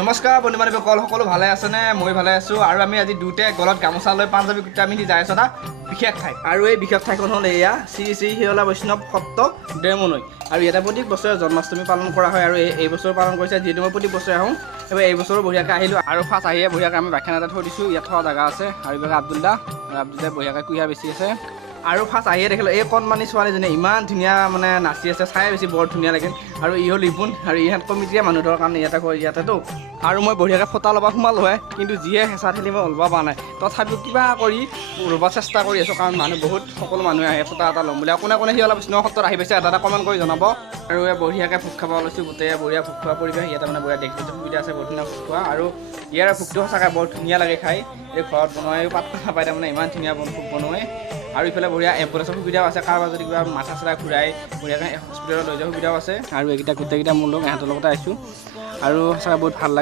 নমস্কাৰ বন্ধু বান্ধৱীসকল, সকলো ভালে আছেনে? মই ভালে আছোঁ। আৰু আমি আজি দুয়োটাই গলত গামোচা লৈ পাঞ্জাবী কুৰ্তা পিন্ধি যাই আছোঁ এটা বিশেষ ঠাই। আৰু এই বিশেষ ঠাইখন হ'ল এয়া শ্ৰী শ্ৰী শিৰলা বৈষ্ণৱ সত্ৰ ডেৰমনৈ। আৰু ইয়াতে প্ৰত্যেক বছৰে জন্মাষ্টমী পালন কৰা হয়। আৰু এই বছৰ পালন কৰিছে, যিহেতু মই প্ৰত্যেক বছৰে আহোঁ। এইবাৰ এই বছৰো বঢ়িয়াকৈ আহিলোঁ। আৰু ফাৰ্ষ্ট আহিয়ে বঢ়িয়াকৈ আমি বাখ্যান এটা থৈ দিছোঁ। ইয়াত থোৱা জেগা আছে। আৰু এইবিলাক আব্দুল্লাহ বঢ়িয়াকৈ কুঁহিয়াৰ বেছি আছে। আৰু ফাৰ্ষ্ট আহিয়ে দেখিলোঁ এই কণমানি ছোৱালীজনীয়ে ইমান ধুনীয়া নাচি আছে, চাই বেছি বৰ ধুনীয়া লাগিল। আৰু ই হ'ল ৰিপুন, আৰু ইহঁত কমিটিয়ে মানুহ ধৰাৰ কাৰণে ইয়াতেতো। আৰু মই বঢ়িয়াকৈ ফটা ল'ব সোমালোঁ হয়, কিন্তু যিয়ে হেঁচা ঠেলি মই ওলবা পৰা নাই। তথাপিও কিবা কৰি ল'ব চেষ্টা কৰি আছোঁ, কাৰণ মানুহ সকলো মানুহে আহে ফটা এটা ল'ম বুলি। কোনে কোনে শিৰলা বৈষ্ণৱ সত্ৰত আহি পাইছে এটা কমেণ্ট কৰি জনাব। আৰু বঢ়িয়াকৈ ভোগ খাব লৈছোঁ, গোটেই বঢ়িয়া ভোগ খোৱা পৰিৱেশ। ইয়াতে বঢ়িয়া দেখিছোঁ সুবিধা আছে, বৰ ধুনীয়া ভোগ খোৱা। আৰু ইয়াৰ ভোগটো সঁচাকৈ বৰ ধুনীয়া লাগে খাই। এই ঘৰত বনোৱাই পাত্তা নাপায়, ইমান ধুনীয়া ভোগ বনোৱাই। আৰু ইফালে বঢ়িয়া এম্বুলেঞ্চৰ সুবিধাও আছে, কাৰোবাৰ যদি কিবা মাথা চাথা ঘূৰাই বঢ়িয়াকৈ হস্পিটেলত লৈ যোৱাৰ সুবিধাও আছে। আৰু এইকেইটা গোটেইকেইটা মোৰ লগ ইহঁতৰ লগতে আহিছোঁ, আৰু সঁচাকৈ বহুত ভাল লাগে।